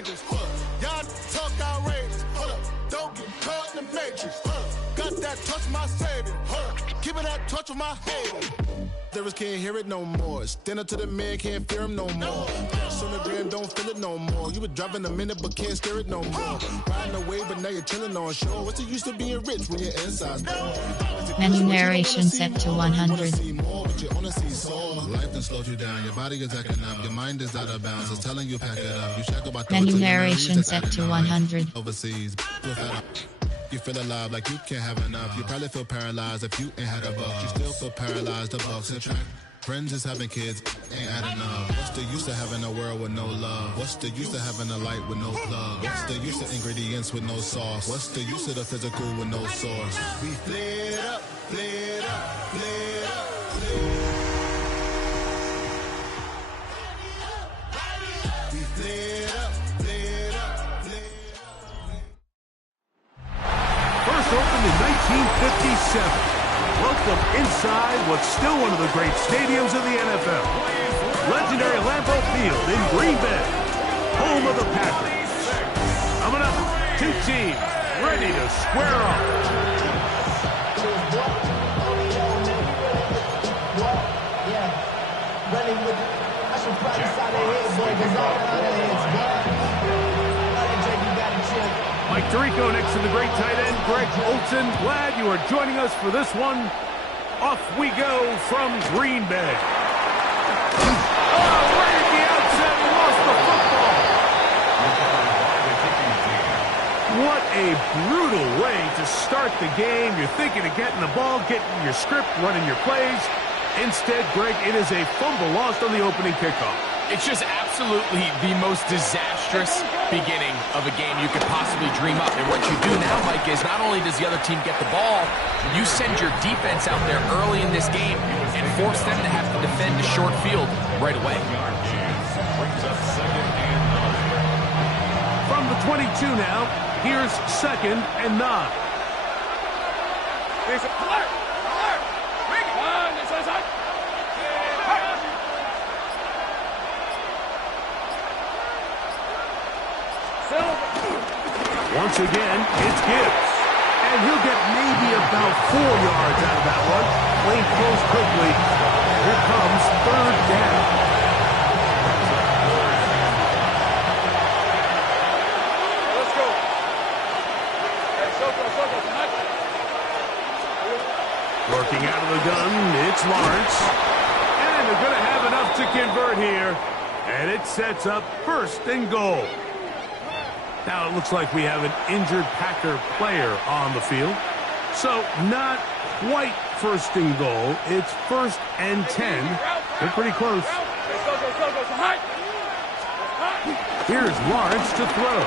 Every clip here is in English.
dangerous. Y'all talk outrageous. Don't get caught in the matrix. Got that touch my savior. Keep it that touch with my hater. Lyrics can't hear it no more. Stand up to the man, can't fear him no more. On the gram, don't feel it no more. You were driving a minute, but can't steer it no more. Riding away, but now you're chilling on shore. What's the use of being rich when your inside's poor? Menu narration set to 100. Life done slowed you down. Your body is acting up. Your mind is out of bounds. It's telling you pack it up. You shack about Menu narration set to 100. Overseas. You feel alive like you can't have enough. You probably feel paralyzed if you ain't had a buck. You still feel paralyzed. The bucks and track. Friends is having kids, ain't adding up. What's the use of having a world with no love? What's the use of having a light with no plug? What's the use of ingredients with no sauce? What's the use of the physical with no source? We flared up, flared up, flared up, flared up. We flared up, flared up, flared up. First opened in 1957. Welcome inside what's still one of the great stadiums of the NFL. Legendary Lambeau Field in Green Bay, home of the Packers. Coming up, two teams ready to square off. Mike Tirico next to the great tight end, Greg Olsen. Glad you are joining us for this one. Off we go from Green Bay. Oh, right at the outset, he lost the football. What a brutal way to start the game. You're thinking of getting the ball, getting your script, running your plays. Instead, Greg, it is a fumble lost on the opening kickoff. It's just absolutely the most disastrous beginning of a game you could possibly dream up. And what you do now, Mike, is not only does the other team get the ball, you send your defense out there early in this game and force them to have to defend a short field right away. From the 22 now, here's 2nd and 9. Once again, it's Gibbs. And he'll get maybe about 4 yards out of that one. Lane closed quickly. Here comes 3rd down. Let's go. Working out of the gun, it's Lawrence. And they're going to have enough to convert here. And it sets up 1st and goal. Now it looks like we have an injured Packer player on the field. So not quite 1st and goal. It's 1st and 10. They're pretty close. Here's Lawrence to throw.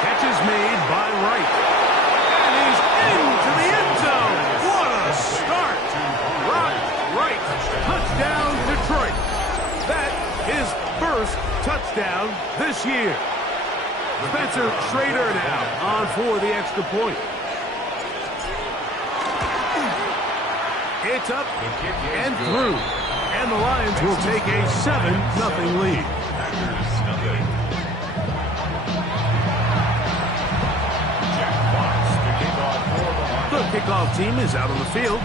Catch is made by Wright. And he's into the end zone. What a start. Wright. Touchdown, Detroit. That is 1st touchdown this year. Spencer Schrader now on for the extra point. It's up and through. And the Lions will take a 7-0 lead. The kickoff team is out on the field.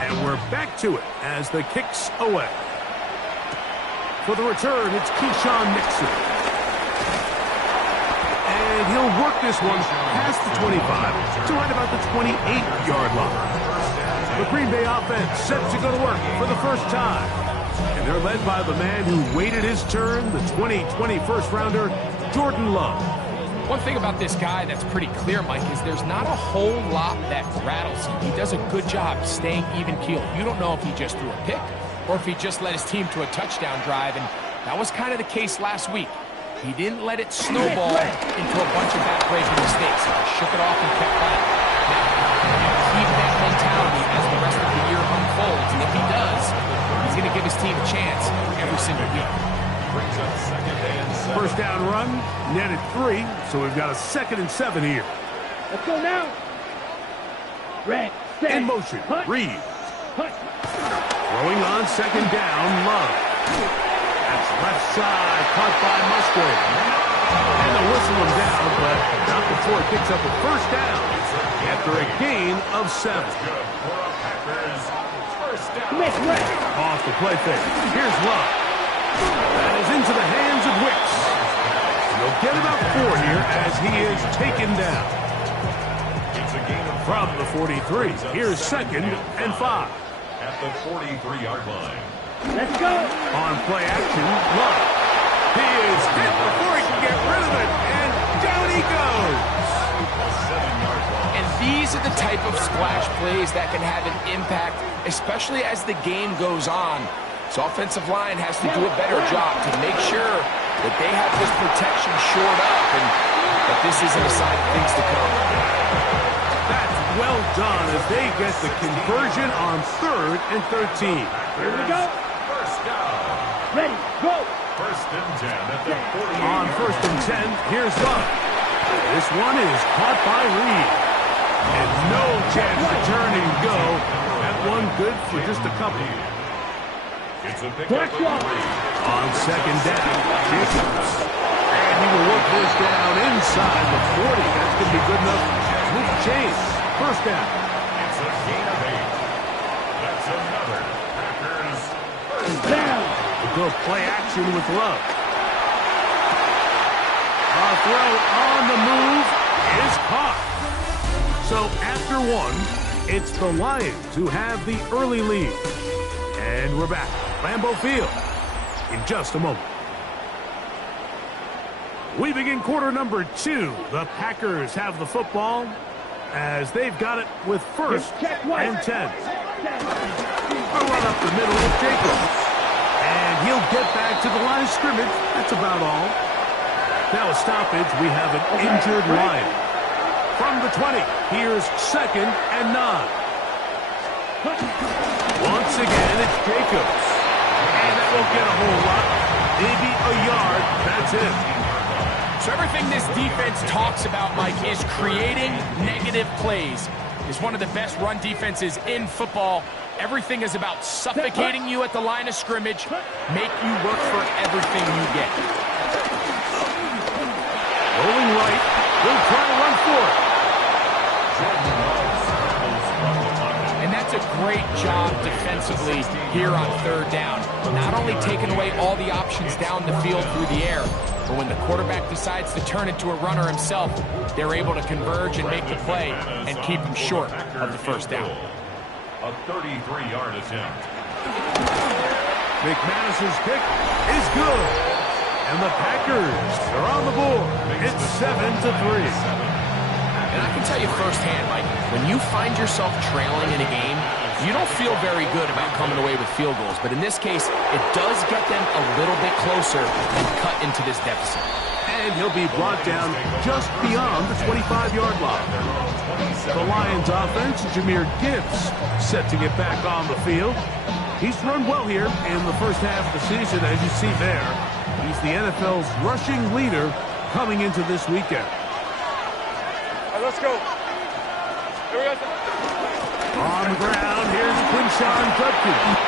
And we're back to it as the kick's away. For the return, it's Keyshawn Nixon. And he'll work this one past the 25 to right about the 28-yard line. The Green Bay offense set to go to work for the first time. And they're led by the man who waited his turn, the 2020 first-rounder, Jordan Love. One thing about this guy that's pretty clear, Mike, is there's not a whole lot that rattles him. He does a good job staying even-keeled. You don't know if he just threw a pick or if he just led his team to a touchdown drive, and that was kind of the case last week. He didn't let it snowball into a bunch of back-breaking mistakes. He shook it off and kept playing. Now, keep that mentality as the rest of the year unfolds, and if he does, he's going to give his team a chance every single week. First down run, netted 3, so we've got a 2nd and 7 here. Let's go now. Red, set, in motion, hunt. Reed. Hunt. Throwing on 2nd down, Love. That's left side, caught by Musgrave. And they'll whistle him down, but not before he picks up a first down after a gain of 7. Off the play fake. Here's Love. That is into the hands of Wicks. He'll get about 4 here as he is taken down. From the 43, here's 2nd and 5. At the 43-yard line. Let's go. On play action, Love. He is hit before he can get rid of it, and down he goes. And these are the type of splash plays that can have an impact, especially as the game goes on. So offensive line has to do a better job to make sure that they have this protection shored up and that this isn't a sign of things to come. That's well done as they get the conversion on 3rd and 13. Here we go. First down. Ready, go. First and 10 at the 48. On 1st and 10, here's Love. This one is caught by Reed. And no chance to turn and go. That one good for just a couple. It's a pickup of 3. On 2nd down, Jacobs. And he will work this down inside the 40. That's going to be good enough to move the chains. First down. It's a gain of 8. That's another Packers first Down. We'll go play action with Love. A throw on the move is caught. So after 1, it's the Lions who have the early lead. And we're back. Lambeau Field in just a moment. We begin quarter number 2. The Packers have the football as they've got it with 1st and 10. A run up the middle with Jacobs. And he'll get back to the line of scrimmage. That's about all. Now a stoppage. We have an injured Lion. From the 20, here's 2nd and 9. Once again, it's Jacobs. And that won't get a whole lot. Maybe a yard. That's it. So everything this defense talks about, Mike, is creating negative plays. It's one of the best run defenses in football. Everything is about suffocating you at the line of scrimmage, make you work for everything you get. Rolling right. He'll try to run for it. And that's a great job defensively here on 3rd down. Not only taking away all the options down the field through the air, but when the quarterback decides to turn into a runner himself, they're able to converge and make the play and keep him short of the first down. A 33-yard attempt. McManus's pick is good. And the Packers are on the board. It's 7-3. And I can tell you firsthand, Mike, when you find yourself trailing in a game, you don't feel very good about coming away with field goals. But in this case, it does get them a little bit closer and cut into this deficit. And he'll be brought down just beyond the 25-yard line. The Lions offense, Jahmyr Gibbs, set to get back on the field. He's run well here in the first half of the season, as you see there. He's the NFL's rushing leader coming into this weekend. Let's go. Here we go. On the ground, here's Quinshawn Judkins.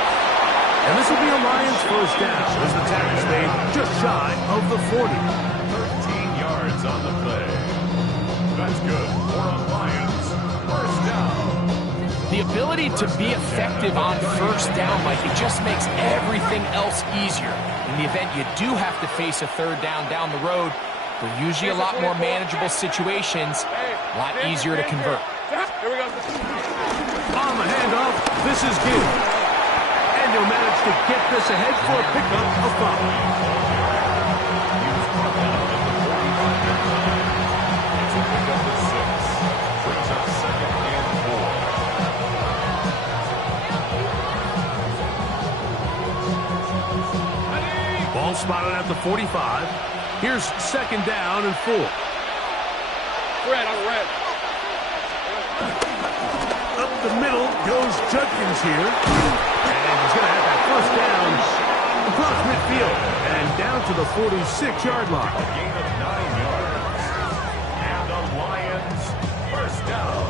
And this will be a Lions first down as the tackle's made just shy of the 40. 13 yards on the play. That's good for a Lions first down. The ability to be effective on first down, Mike, it just makes everything else easier. In the event you do have to face a 3rd down the road, they're usually a lot more manageable situations, a lot easier to convert. Here we go. On the handoff, this is Gibbs. And he'll manage to get this ahead for a pickup of 5. Ball spotted at the 45. Here's 2nd down and 4. Red on red. Up the middle goes Judkins here. And he's going to have that first down across midfield and down to the 46-yard line. A gain of 9 yards. And the Lions first down.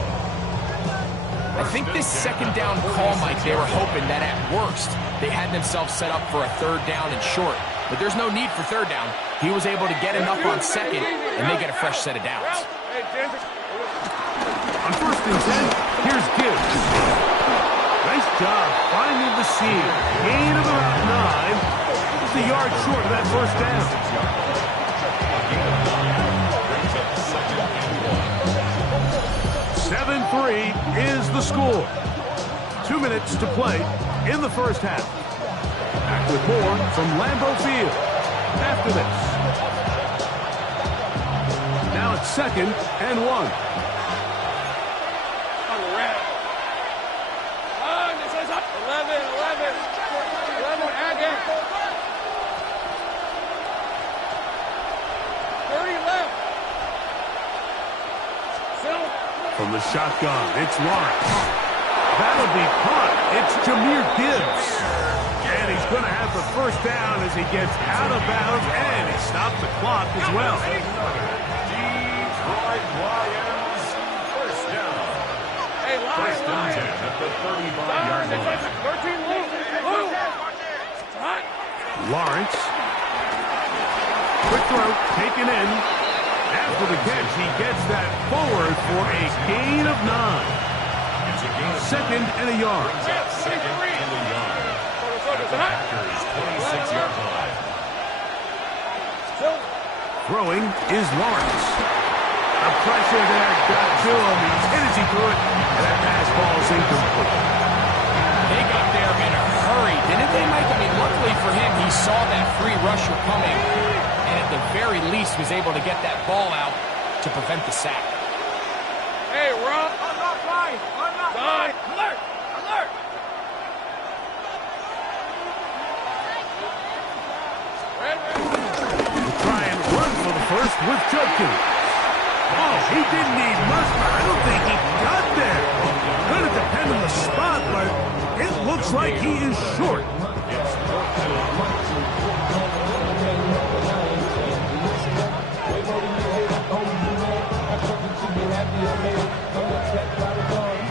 I think this 2nd down call, Mike, they were hoping that at worst they had themselves set up for a 3rd down and short. But there's no need for third down. He was able to get enough on second, and they get a fresh set of downs. On 1st and 10, here's Gibbs. Nice job finding the seam. Gain of about 9. Just a yard short of that first down. 7-3 is the score. 2 minutes to play in the first half. Back with more from Lambeau Field after this. Now it's 2nd and 1. From the shotgun, it's Lawrence. That'll be caught. It's Jahmyr Gibbs. And he's going to have the first down as he gets out of bounds, and he stopped the clock as well. Detroit Lions, first down. Hey, First and 10 at the 35-yard line. 13, Lawrence. Quick throw, taken in. After the catch, he gets that forward for a gain of 9. Second and a yard. Second and a yard. At the Packers' 26-yard line. Throwing is Lawrence. The pressure there got to him. He's hit as he threw it, and that pass ball is incomplete. They got there in a hurry, didn't they, Mike? I mean, luckily for him, he saw that free rusher coming, and at the very least was able to get that ball out to prevent the sack. Hey, Rob. Alert! Alert! Try and run for the first with Judkins. Oh, he didn't need much, but I don't think he got there. Going to depend on the spot, but it looks like he is short.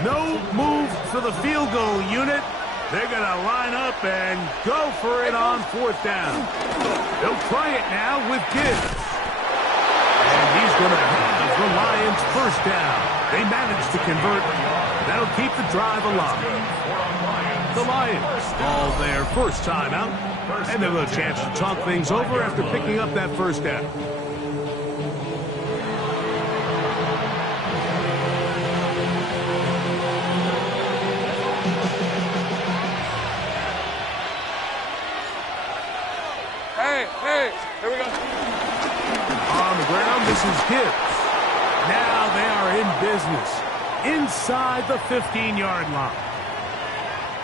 No move for the field goal unit. They're going to line up and go for it on 4th down. They'll try it now with Gibbs. And he's going to have the Lions first down. They managed to convert. That'll keep the drive alive. The Lions call their first timeout. And they'll have a chance to talk things over after picking up that first down. Hey, here we go. On the ground, this is Gibbs. Now they are in business inside the 15-yard line.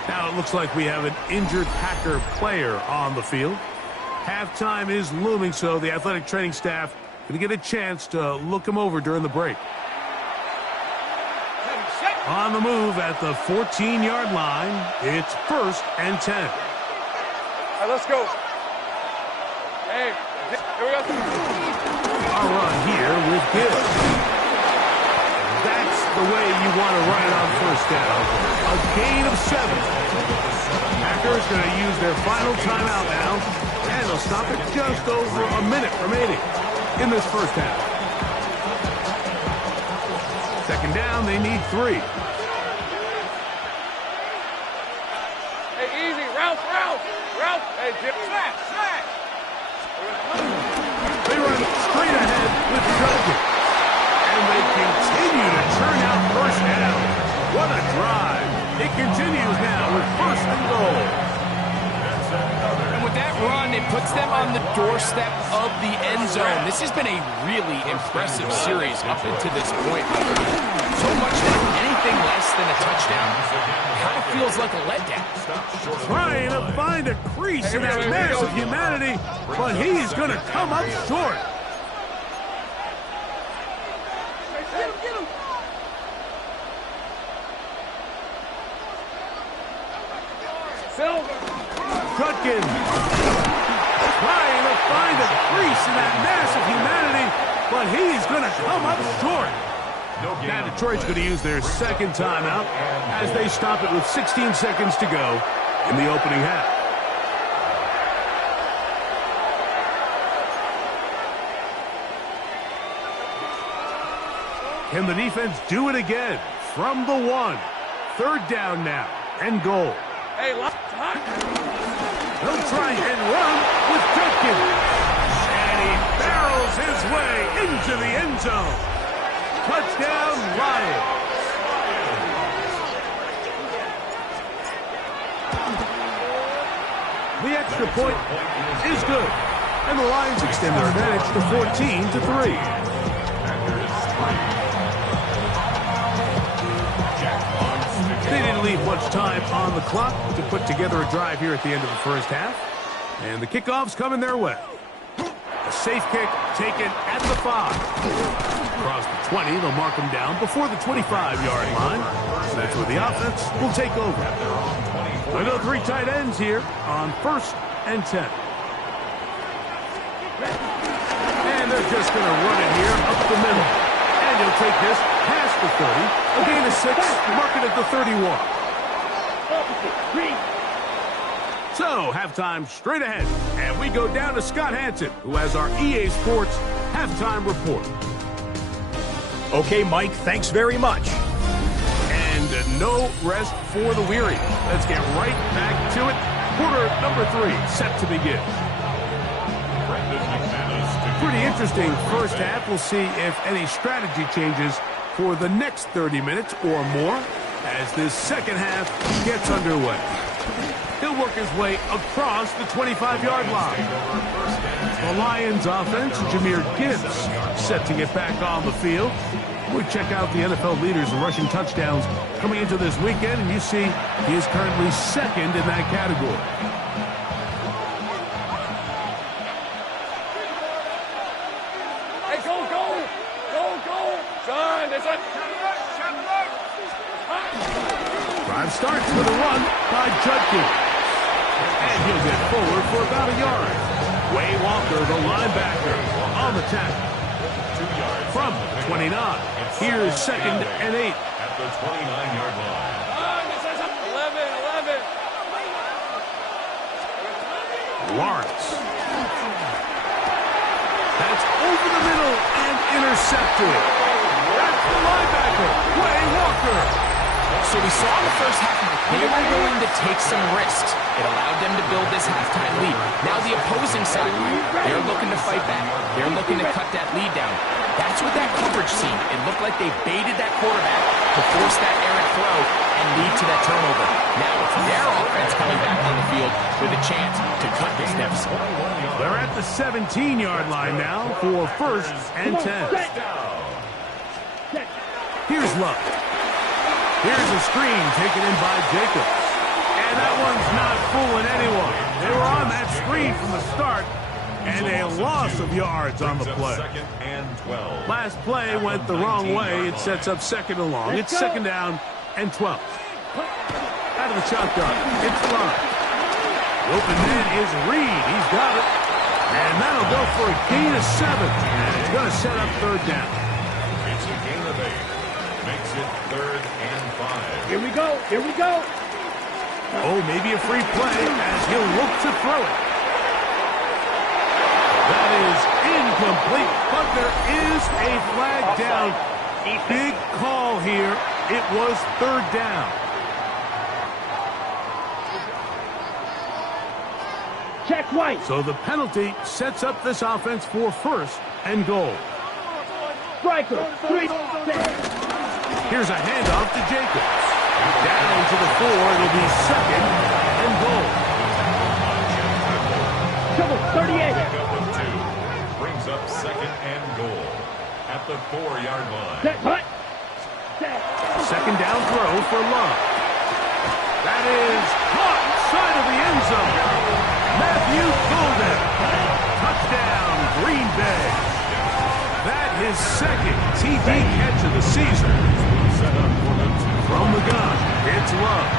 Now it looks like we have an injured Packer player on the field. Halftime is looming, so the athletic training staff going to get a chance to look him over during the break. On the move at the 14-yard line, it's 1st and 10. All right, let's go. Hey, here we go. A run here with Gibbs. That's the way you want to run it on 1st down. A gain of 7. Packers going to use their final timeout now, and they'll stop it just over a minute remaining in this first half. 2nd down, they need 3. Hey, easy. Ralph. Hey, Jim. Smash. They run straight ahead with Judkins. And they continue to turn out first down. What a drive. It continues now with 1st and goal. And with that run, it puts them on the doorstep of the end zone. This has been a really impressive series up into this point. So much that anything less than a touchdown kind of feels like a letdown. Trying to find a crease in that mass of humanity, but he's going to come up short. Get him. Silver. Judkins trying to find a crease in that mass of humanity, but he's going to come up short. Now Detroit's going to use their 2nd timeout as they stop it with 16 seconds to go in the opening half. Can the defense do it again? From the 1. 3rd down now, and goal. Hey, They'll try and run with Judkins. And he barrels his way into the end zone. Touchdown, Lions. The extra point is good. And the Lions extend their advantage to 14-3. They didn't leave much time on the clock to put together a drive here at the end of the first half. And the kickoff's coming their way. A safe kick taken at the 5. Across the 20, they'll mark them down before the 25-yard line. That's where the offense will take over. I know 3 tight ends here on 1st and 10. And they're just going to run it here up the middle. And he'll take this past the 30. A gain of 6, mark it at the 31. So, halftime straight ahead. And we go down to Scott Hansen, who has our EA Sports halftime report. Okay, Mike, thanks very much. And no rest for the weary. Let's get right back to it. Quarter number 3 set to begin. Pretty interesting first half. We'll see if any strategy changes for the next 30 minutes or more as this second half gets underway. He'll work his way across the 25-yard line. The Lions offense, Jahmyr Gibbs, set to get back on the field. We check out the NFL leaders in rushing touchdowns coming into this weekend, and you see he is currently 2nd in that category. Hey, go! Son, there's a... Drive starts with a run by Judkins. And he'll get forward for about a yard. Way Walker, the linebacker, on the tackle. 2 yards From 29. Here's 2nd and 8. at the 29-yard line. This is 11. Lawrence. That's over the middle and intercepted. That's the linebacker, Way Walker. So we saw in the first half, they were willing to take some risks. It allowed them to build this halftime lead. Now the opposing side, they're looking to fight back. They're looking to cut that lead down. That's what that coverage seemed. It looked like they baited that quarterback to force that errant throw and lead to that turnover. Now it's their offense coming back on the field with a chance to cut this deficit. They're at the 17-yard line now for 1st and 10. Here's Love. Here's a screen taken in by Jacobs. And that one's not fooling anyone. They were on that screen from the start, and a loss of yards on the play. 2nd and 12. Last play went the wrong way. It sets up 2nd and long. It's 2nd down and 12. Out of the shotgun, it's Love. The open man is Reed. He's got it. And that'll go for a gain of 7. And it's going to set up 3rd down. It's a gain of 8. Makes it 3rd and 5. Here we go. Oh, maybe a free play as he'll look to throw it. That is incomplete, but there is a flag down. Big call here. It was 3rd down. Check White. So the penalty sets up this offense for 1st and goal. Striker. 3. Here's a handoff to Jacobs. Down to the 4. It'll be 2nd and goal. Double 38. Pickup of 2. Brings up 2nd and goal at the 4-yard line. Set. Hut. 2nd down throw for Love. That is caught inside of the end zone. Matthew Golden. Touchdown, Green Bay. That is 2nd TD catch of the season. Set up for the 2. From the gun, it's Love.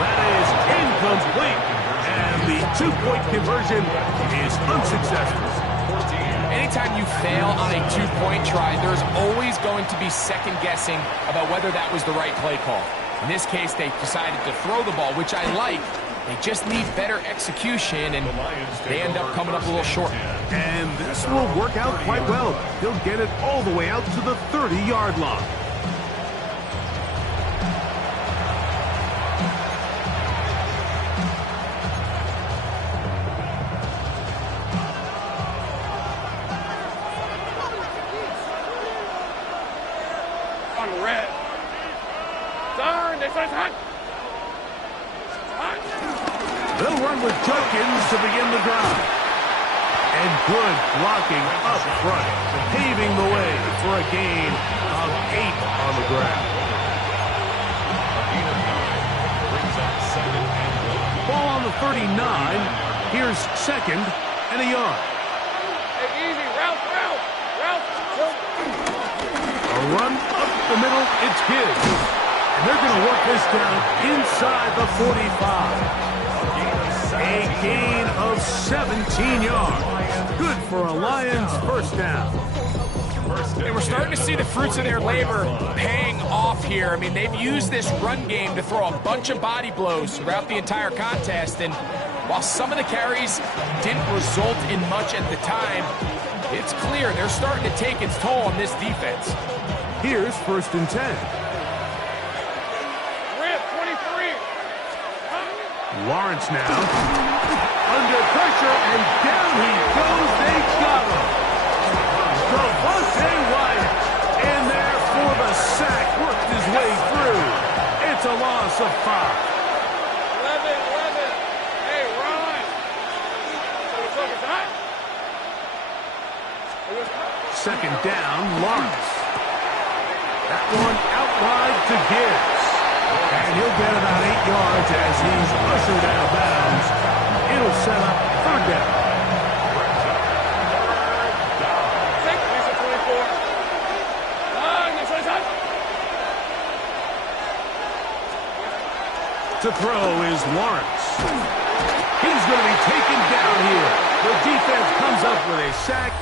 That is incomplete. And the 2-point conversion is unsuccessful. Anytime you fail on a 2-point try, there's always going to be second guessing about whether that was the right play call. In this case, they decided to throw the ball, which I like, They just need better execution, and they end up coming up a little short. And this will work out quite well. He'll get it all the way out to the 30-yard line. On red. Darn, this is hot. They'll run with Judkins to begin the drive. And good blocking up front, paving the way for a gain of 8 on the ground. Ball on the 39. Here's second and a yard. Hey, easy, route. A run up the middle, it's his. And they're going to work this down inside the 45. A gain of 17 yards. Good for a Lions first down. And we're starting to see the fruits of their labor paying off here. I mean, they've used this run game to throw a bunch of body blows throughout the entire contest. And while some of the carries didn't result in much at the time, it's clear they're starting to take its toll on this defense. Here's first and 10. Lawrence now, under pressure, and down he goes. They got him. Devontae Wyatt in there for the sack, worked his way through. It's a loss of 5. 11. Hey, Ron. Second down, Lawrence. That one out wide to Gibbs. And he'll get about 8 yards as he's ushered out of bounds. It'll set up third down. To throw is Lawrence. He's going to be taken down here. The defense comes up with a sack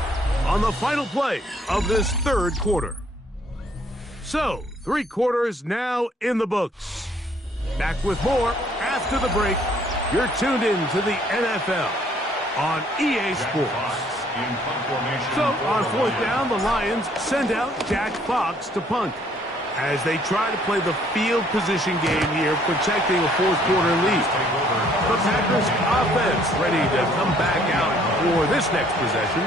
on the final play of this third quarter. So, 3 quarters now in the books. Back with more after the break. You're tuned in to the NFL on EA Sports. So, on fourth down, the Lions send out Jack Fox to punt as they try to play the field position game here, protecting a fourth quarter lead. The Packers offense ready to come back out for this next possession.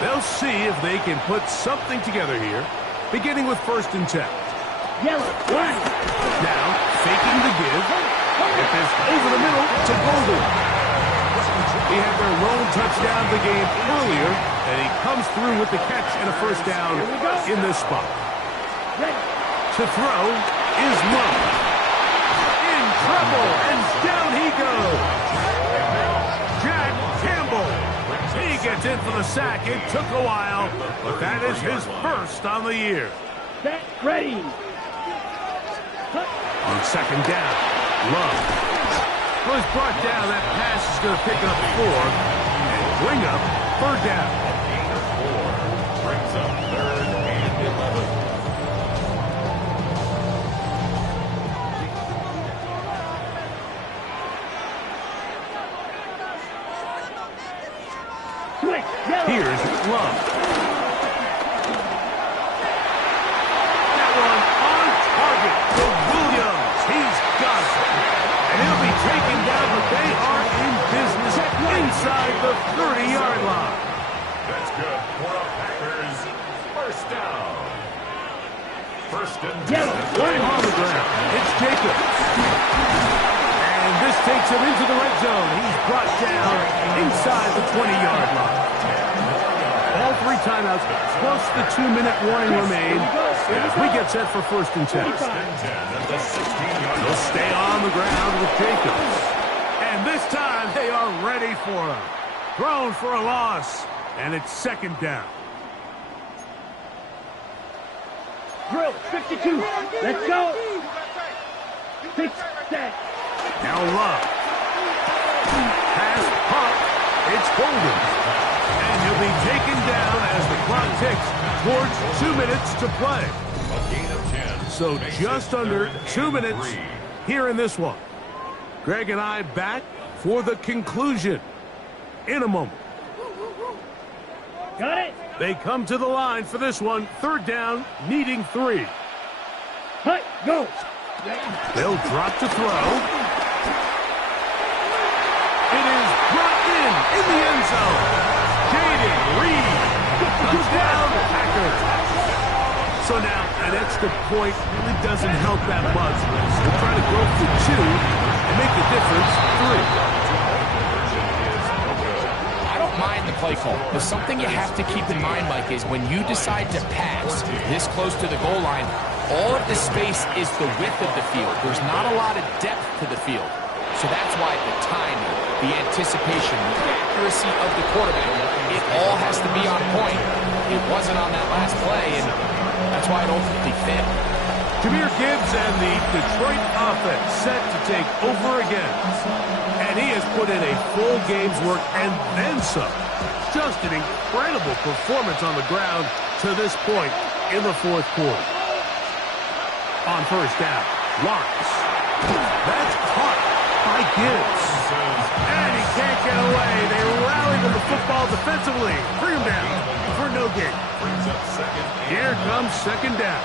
They'll see if they can put something together here, beginning with first and 10. Now, faking the give. Get this over the middle to Golden. He had their lone touchdown of the game earlier, and he comes through with the catch and a first down in this spot. To throw is Love. In trouble, and down he goes. Jack Campbell. He gets in for the sack. It took a while, but that is his first on the year. Get ready. On second down, Love was brought down. That pass is going to pick up 4 and bring up third down. 4 brings up third and 11. Here's Love. That one on target for Williams. He's got it. And he'll be taken down, but they are in business inside the 30-yard line. That's good for the Packers. First down. First and 10. Right on the ground. It's Jacobs. And this takes him into the red zone. He's brought down inside the 20-yard line. All 3 timeouts, plus the 2-minute warning remain as we get set for first and 10. They'll stay on the ground with Jacobs. And this time, they are ready for him. Thrown for a loss, and it's second down. Drill, 52. Let's go. 6 set. Now Love. Pass pump. It's Holden. And he'll be taken down as the clock ticks towards 2 minutes to play. A gain of 10. So just under 2 minutes here in this one. Greg and I back for the conclusion in a moment. Got it. They come to the line for this one. Third down, needing 3. Hut, go. They'll drop to throw. It is brought in the end zone. Jaden Reed. Touchdown, Packers. So now, an extra point really doesn't help that much. They're trying to go for 2 and make the difference 3. Mind the play call, but something you have to keep in mind, Mike, is when you decide to pass this close to the goal line, all of the space is the width of the field. There's not a lot of depth to the field. So that's why the timing, the anticipation, the accuracy of the quarterback, it all has to be on point. It wasn't on that last play, and that's why it ultimately failed. Jahmyr Gibbs and the Detroit offense set to take over again. And he has put in a full game's work and then some. Just an incredible performance on the ground to this point in the fourth quarter. On first down, Lawrence. That's caught by Gibbs. And he can't get away. They rally to the football defensively. Bring him down for no gain. Here comes second down.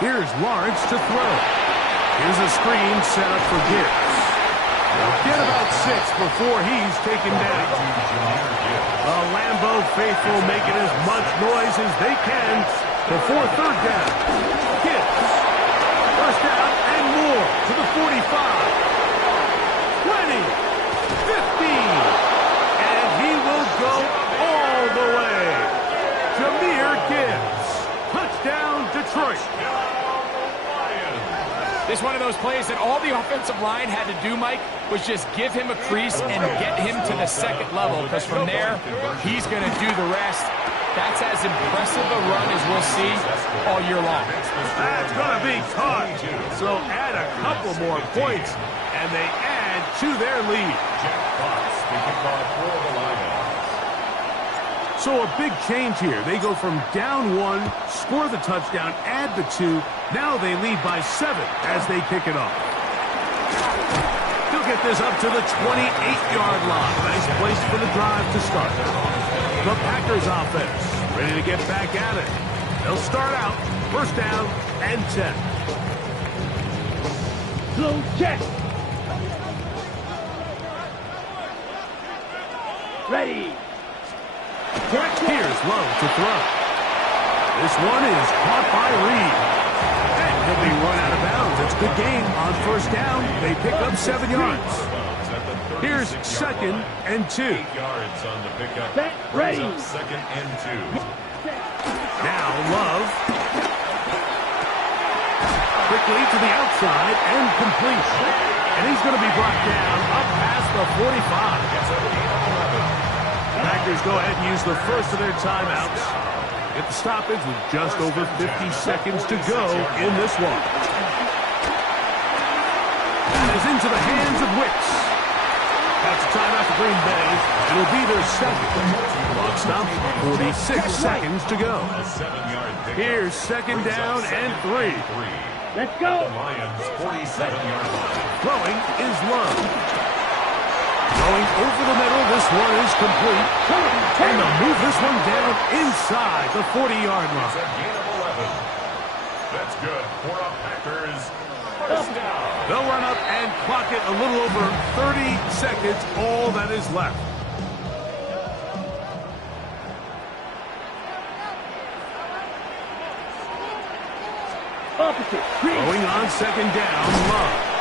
Here's Lawrence to throw. Here's a screen set up for Gibbs. They'll get about 6 before he's taken down. The Lambeau faithful making as much noise as they can before third down. Gibbs. First down and more to the 45. 20. 15. And he will go all the way. Jahmyr Gibbs. Touchdown, Detroit. This is one of those plays that all the offensive line had to do, Mike, was just give him a crease and get him to the second level, because from there, he's going to do the rest. That's as impressive a run as we'll see all year long. That's going to be caught. So add a couple more points, and they add to their lead. So a big change here. They go from down 1, score the touchdown, add the 2. Now they lead by 7 as they kick it off. He'll get this up to the 28-yard line. Nice place for the drive to start. The Packers offense ready to get back at it. They'll start out first down and 10. Slow check. Ready. Here's Lowe to throw. This one is caught by Reed. And he'll be run out of bounds. It's a good gain on first down. They pick up 7 yards. Here's second and 2. 8 yards on the pickup. Ready. Second and 2. Now Love. Quickly to the outside and complete. And he's going to be brought down up past the 45. Packers go ahead and use the first of their timeouts. Get the stoppage with just over 50 seconds to go in this one. That is into the hands of Wicks. That's a timeout for Green Bay. It'll be their second. Clock stop, 46 seconds to go. Here's second down and 3. Let's go. The Lions 47-yard line. Throwing is Love. Going over the middle, this one is complete. And they'll move this one down inside the 40-yard line. It's a gain of 11. That's good for a Packers first down. They'll run up and clock it a little over 30 seconds, all that is left. Going on second down, Love.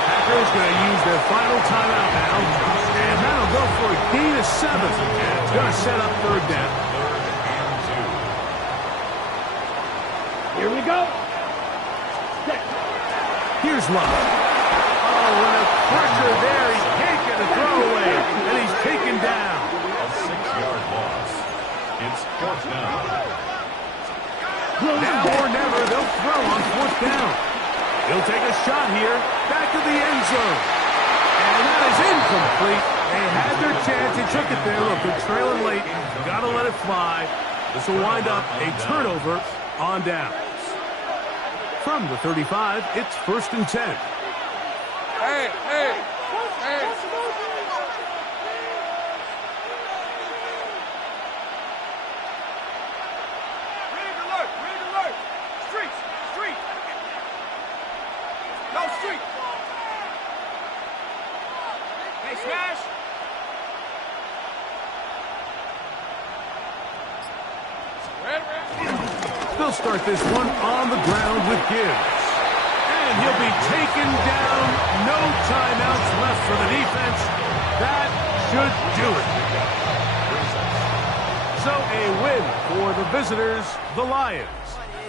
Packers going to use their final timeout now, and that'll go for a gain of 7. And it's going to set up third down. Here we go. Here's Love. Oh, and a pressure there. He can't get a throwaway, and he's taken down. A 6-yard loss. It's fourth down. Now or never, they'll throw on fourth down. He'll take a shot here, back to the end zone. And that is incomplete. They had their chance. They took it there. Look, they're trailing late. Got to let it fly. This will wind up a turnover on downs. From the 35, it's 1st and 10. Hey, hey, hey. Rig alert. Street. No street. Hey, smash. They'll start this one on the ground with Gibbs. And he'll be taken down. No timeouts left for the defense. That should do it. So a win for the visitors, the Lions.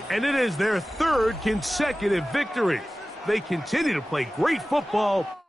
And it is their 3rd consecutive victory. They continue to play great football